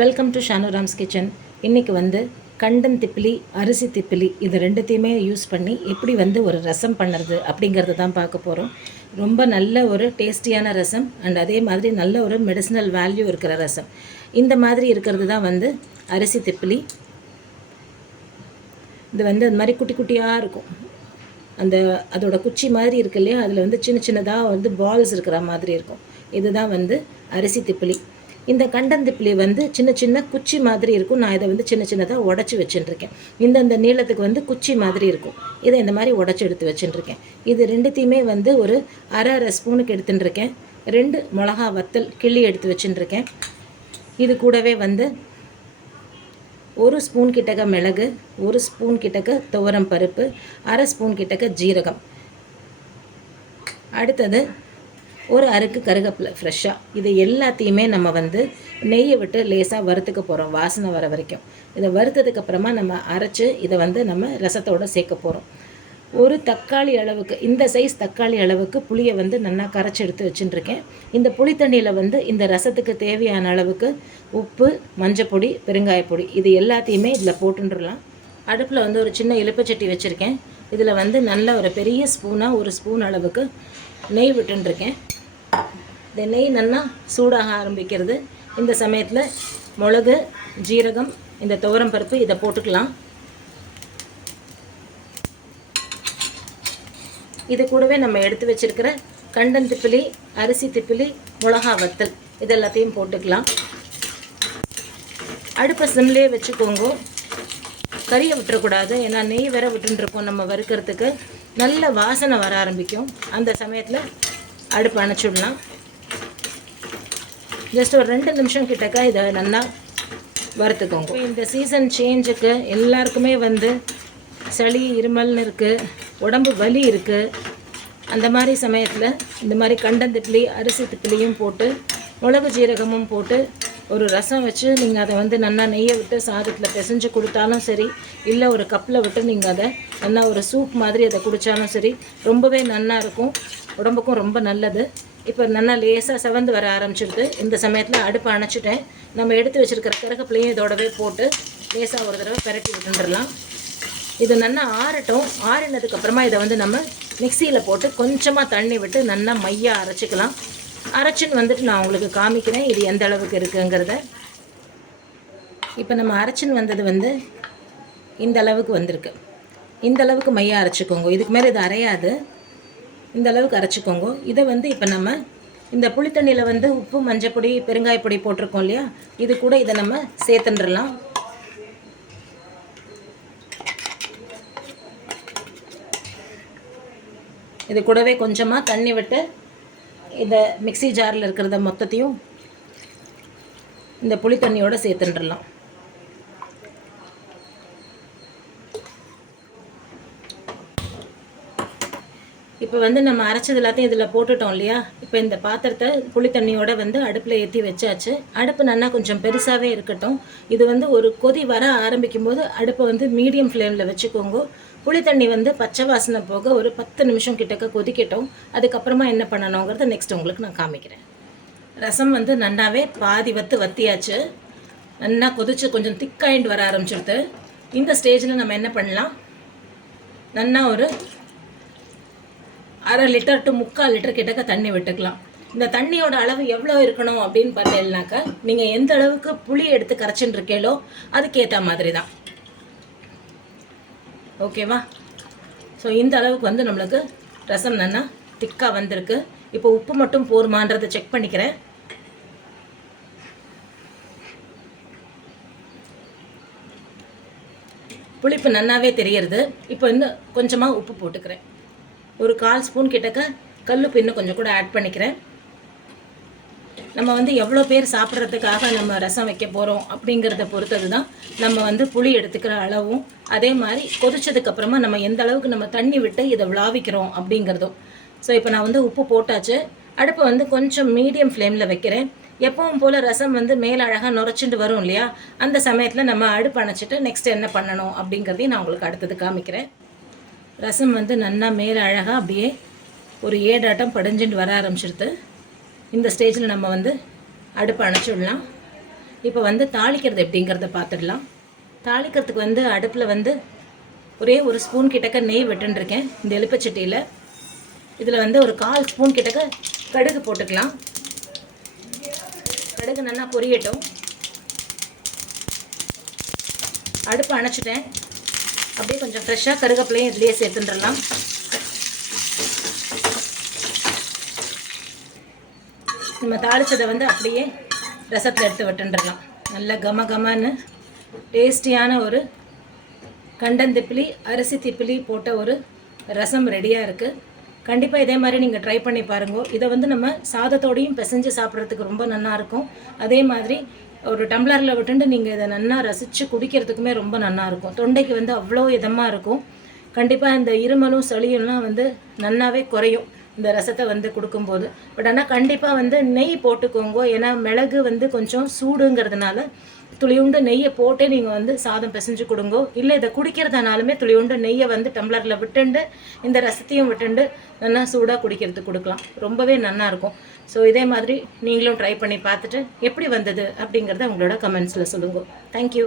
Welcome to ஷானுராம்ஸ் kitchen. இன்றைக்கி வந்து கண்டன் திப்பிலி, அரிசி திப்பிலி இது ரெண்டுத்தையுமே யூஸ் பண்ணி எப்படி வந்து ஒரு ரசம் பண்ணுறது அப்படிங்கிறது தான் பார்க்க போகிறோம். ரொம்ப நல்ல ஒரு டேஸ்டியான ரசம் அண்ட் அதே மாதிரி நல்ல ஒரு மெடிசினல் வேல்யூ இருக்கிற ரசம். இந்த மாதிரி இருக்கிறது தான் வந்து அரிசி திப்பிலி. இது வந்து அந்த மாதிரி குட்டி குட்டியாக இருக்கும். அதோட குச்சி மாதிரி இருக்கு இல்லையா, அதில் வந்து சின்ன சின்னதாக வந்து பால்ஸ் இருக்கிற மாதிரி இருக்கும். இதுதான் வந்து அரிசி திப்பிலி. இந்த கண்டந்திப்பிலி வந்து சின்ன சின்ன குச்சி மாதிரி இருக்கும். நான் இதை வந்து சின்ன சின்னதாக உடச்சி வச்சுட்டுருக்கேன். இந்த நீளத்துக்கு வந்து குச்சி மாதிரி இருக்கும். இதை இந்த மாதிரி உடச்சி எடுத்து வச்சுட்டுருக்கேன். இது ரெண்டுத்தையுமே வந்து ஒரு அரை ஸ்பூனுக்கு எடுத்துட்டுருக்கேன். 2 மிளகா வத்தல் கிள்ளி எடுத்து வச்சுட்டுருக்கேன். இது கூடவே வந்து 1 ஸ்பூன் கிட்டக்க மிளகு, 1 ஸ்பூன் கிட்டக்க துவரம் பருப்பு, அரை ஸ்பூன் கிட்டக்க ஜீரகம். அடுத்தது ஒரு அருக்கு கருவேப்பிலை ஃப்ரெஷ்ஷாக. இது எல்லாத்தையுமே நம்ம வந்து நெய்யை விட்டு லேசாக வறுத்துக்க போகிறோம், வாசனை வர வரைக்கும். இதை வறுத்ததுக்கப்புறமா நம்ம அரைச்சி இதை வந்து நம்ம ரசத்தோடு சேர்க்க போகிறோம். ஒரு தக்காளி அளவுக்கு, இந்த சைஸ் தக்காளி அளவுக்கு புளியை வந்து நல்லா கரைச்சி எடுத்து வச்சுட்டுருக்கேன். இந்த புளி தண்ணியில் வந்து இந்த ரசத்துக்கு தேவையான அளவுக்கு உப்பு, மஞ்சப்பொடி, பெருங்காயப்பொடி இது எல்லாத்தையுமே இதில் போட்டுடலாம். அடுப்பில் வந்து ஒரு சின்ன இலுப்பச்சட்டி வச்சுருக்கேன். இதில் வந்து நல்ல ஒரு பெரிய ஸ்பூனாக 1 ஸ்பூன் அளவுக்கு நெய் விட்டுருக்கேன். இந்த நெய் நல்லா சூடாக ஆரம்பிக்கிறது. இந்த சமயத்தில் மிளகு, ஜீரகம், இந்த துவரம் பருப்பு இதை போட்டுக்கலாம். இது கூடவே நம்ம எடுத்து வச்சுருக்கிற கண்டன் திப்பிலி, அரிசி திப்பிலி, மிளகா வத்தல் இது எல்லாத்தையும் போட்டுக்கலாம். அடுப்பை சிம்லேயே வச்சுக்கோங்க, கறியை விட்டுறக்கூடாது. ஏன்னா நெய் வேற விட்டுருப்போம் நம்ம வறுக்கிறதுக்கு. நல்ல வாசனை வர ஆரம்பிக்கும். அந்த சமயத்தில் அடுப்பு அணைச்சிடலாம். ஜஸ்ட் ஒரு 2 நிமிஷம் கிட்டக்க இதை நல்லா வறுத்துக்கோங்க. இந்த சீசன் சேஞ்சுக்கு எல்லாருக்குமே வந்து சளி, இருமல்னு இருக்குது, உடம்பு வலி இருக்குது. அந்த மாதிரி சமயத்தில் இந்த மாதிரி கண்டன் திப்பிலி, அரிசி திப்பிலியும் போட்டு மிளகு ஜீரகமும் போட்டு ஒரு ரசம் வச்சு நீங்கள் அதை வந்து நல்லா நெய்யை விட்டு சாதத்தில் பிசைஞ்சு கொடுத்தாலும் சரி, இல்லை ஒரு கப்பில் விட்டு நீங்கள் அதை நல்லா ஒரு சூப் மாதிரி அதை குடித்தாலும் சரி, ரொம்பவே நல்லா இருக்கும், உடம்புக்கும் ரொம்ப நல்லது. இப்போ நல்லா லேசாக செவந்து வர ஆரம்பிச்சிடுது. இந்த சமயத்தில் அடுப்பை அணைச்சிட்டேன். நம்ம எடுத்து வச்சுருக்கிற கருவேப்பிலையும் இதோடவே போட்டு லேசாக ஒரு தடவை பெரட்டி விட்டுடலாம். இது நல்லா ஆறட்டும். ஆறினதுக்கப்புறமா இதை வந்து நம்ம மிக்சியில் போட்டு கொஞ்சமாக தண்ணி விட்டு நல்லா மையாக அரைச்சிக்கலாம். அரைச்சின்னு வந்துட்டு நான் உங்களுக்கு காமிக்கிறேன் இது எந்த அளவுக்கு இருக்குங்கிறத. இப்போ நம்ம அரைச்சின்னு வந்தது வந்து இந்த அளவுக்கு வந்திருக்கு. இந்த அளவுக்கு மையாக அரைச்சிக்கோங்க. இதுக்கு மேலே இது அரையாது. இந்த அளவுக்கு அரைச்சிக்கோங்க. இதை வந்து இப்போ நம்ம இந்த புளித்தண்ணியில் வந்து உப்பு, மஞ்சப்பொடி, பெருங்காயப்பொடி போட்டிருக்கோம் இல்லையா, இது கூட இதை நம்ம சேர்த்துடலாம். இது கூடவே கொஞ்சமாக தண்ணி விட்டு இதை மிக்சி ஜாரில் இருக்கிறத மொத்தத்தையும் இந்த புளி தண்ணியோடு சேர்த்துடலாம். இப்போ வந்து நம்ம அரைச்சது எல்லாத்தையும் இதில் போட்டுட்டோம் இல்லையா. இப்போ இந்த பாத்திரத்தை புளி தண்ணியோடு வந்து அடுப்பில் ஏற்றி வச்சாச்சு. அடுப்பு நல்லா கொஞ்சம் பெருசாகவே இருக்கட்டும். இது வந்து ஒரு கொதி வர ஆரம்பிக்கும் போது அடுப்பை வந்து மீடியம் ஃப்ளேமில் வச்சுக்கோங்க. புளி தண்ணி வந்து பச்சை வாசனை போக ஒரு 10 நிமிஷம் கிட்டக்க கொதிக்கட்டும். அதுக்கப்புறமா என்ன பண்ணணுங்கிறத நெக்ஸ்ட் உங்களுக்கு நான் காமிக்கிறேன். ரசம் வந்து நல்லாவே பாதி வத்தியாச்சு. நல்லா கொதிச்சு கொஞ்சம் திக்காயிண்டு வர ஆரம்பிச்சிடுது. இந்த ஸ்டேஜில் நம்ம என்ன பண்ணலாம், நல்லா ஒரு 1/2 லிட்டர் to 3/4 லிட்டர் கிட்டக்க தண்ணி விட்டுக்கலாம். இந்த தண்ணியோட அளவு எவ்வளோ இருக்கணும் அப்படின்னு பார்த்தீங்கன்னாக்கா, நீங்கள் எந்த அளவுக்கு புளி எடுத்து கரைச்சின்னு இருக்கீங்களோ அதுக்கேற்ற மாதிரி தான். ஓகேவா? ஸோ இந்த அளவுக்கு வந்து நம்மளுக்கு ரசம் நல்லா திக்காக வந்திருக்கு. இப்போ உப்பு மட்டும் போருமான்றதை செக் பண்ணிக்கிறேன். புளிப்பு நல்லாவே தெரியறது. இப்போ இன்னும் கொஞ்சமாக உப்பு போட்டுக்கிறேன். ஒரு 1/4 ஸ்பூன் கிட்டக்க கல்லுப்பு இன்னும் கொஞ்சம் கூட ஆட் பண்ணிக்கிறேன். நம்ம வந்து எவ்வளோ பேர் சாப்பிட்றதுக்காக நம்ம ரசம் வைக்க போகிறோம் அப்படிங்கிறத பொறுத்தது தான் நம்ம வந்து புளி எடுத்துக்கிற அளவும், அதே மாதிரி கொதிச்சதுக்கப்புறமா நம்ம எந்த அளவுக்கு நம்ம தண்ணி விட்டு இதை விளாவிக்கிறோம் அப்படிங்கிறதும். ஸோ இப்போ நான் வந்து உப்பு போட்டாச்சு. அடுப்பை வந்து கொஞ்சம் மீடியம் ஃப்ளேமில் வைக்கிறேன். எப்பவும் போல் ரசம் வந்து மேலே அழகாக நுரைச்சிட்டு வரும் இல்லையா, அந்த சமயத்தில் நம்ம அடுப்பு அணைச்சிட்டு நெக்ஸ்ட் என்ன பண்ணணும் அப்படிங்கிறதையும் நான் உங்களுக்கு அடுத்தது காமிக்கிறேன். ரசம் வந்து நல்லா மேலே அழகாக அப்படியே ஒரு 7 ஆட்டம் படிஞ்சுட்டு வர ஆரம்பிச்சிடுது. இந்த ஸ்டேஜில் நம்ம வந்து அடுப்பை அணைச்சி விடலாம். இப்போ வந்து தாளிக்கிறது எப்படிங்கிறத பார்த்துடலாம். தாளிக்கிறதுக்கு வந்து அடுப்பில் வந்து ஒரே ஒரு ஸ்பூன் கிட்டக்க நெய் விட்டுருக்கேன் இந்த எலுப்பச்சட்டியில். இதில் வந்து ஒரு 1/4 ஸ்பூன் கிட்டக்க கடுகு போட்டுக்கலாம். கடுகு நல்லா பொரியட்டும். அடுப்பு அணைச்சிட்டேன். அப்படியே கொஞ்சம் ஃப்ரெஷ்ஷாக கருவேப்பிலையும் இதுலேயே சேர்த்துட்டுலாம். நம்ம தாளித்ததை வந்து அப்படியே ரசத்தில் எடுத்து விட்டுடலாம். நல்ல கமன்னு டேஸ்டியான ஒரு கண்டந்திப்பிலி அரிசி திப்பிலி போட்ட ஒரு ரசம் ரெடியாக இருக்குது. கண்டிப்பாக இதே மாதிரி நீங்கள் ட்ரை பண்ணி பாருங்க. இதை வந்து நம்ம சாதத்தோடையும் பிசைஞ்சு சாப்பிட்றதுக்கு ரொம்ப நல்லாயிருக்கும். அதே மாதிரி ஒரு டம்ளரில் விட்டுட்டு நீங்கள் இதை நல்லா ரசித்து குடிக்கிறதுக்குமே ரொம்ப நல்லாயிருக்கும். தொண்டைக்கு வந்து அவ்வளோ இதமாக இருக்கும். கண்டிப்பாக இந்த இருமலும் சளியெல்லாம் வந்து நல்லாவே குறையும் இந்த ரசத்தை வந்து கொடுக்கும்போது. பட் ஆனால் கண்டிப்பாக வந்து நெய் போட்டுக்கோங்க. ஏன்னா மிளகு வந்து கொஞ்சம் சூடுங்கிறதுனால துளியுண்டு நெய்யை போட்டே நீங்கள் வந்து சாதம் பிசைஞ்சு கொடுங்கோ. இல்லை இதை குடிக்கிறதுனாலுமே துளியுண்டு நெய்யை வந்து டம்ளரில் விட்டுண்டு இந்த ரசத்தையும் விட்டுண்டு நல்லா சூடாக குடிக்கிறதுக்கு கொடுக்கலாம். ரொம்பவே நல்லாயிருக்கும். ஸோ இதே மாதிரி நீங்களும் ட்ரை பண்ணி பார்த்துட்டு எப்படி வந்தது அப்படிங்கிறத உங்களோட கமெண்ட்ஸில் சொல்லுங்க. தேங்க்யூ.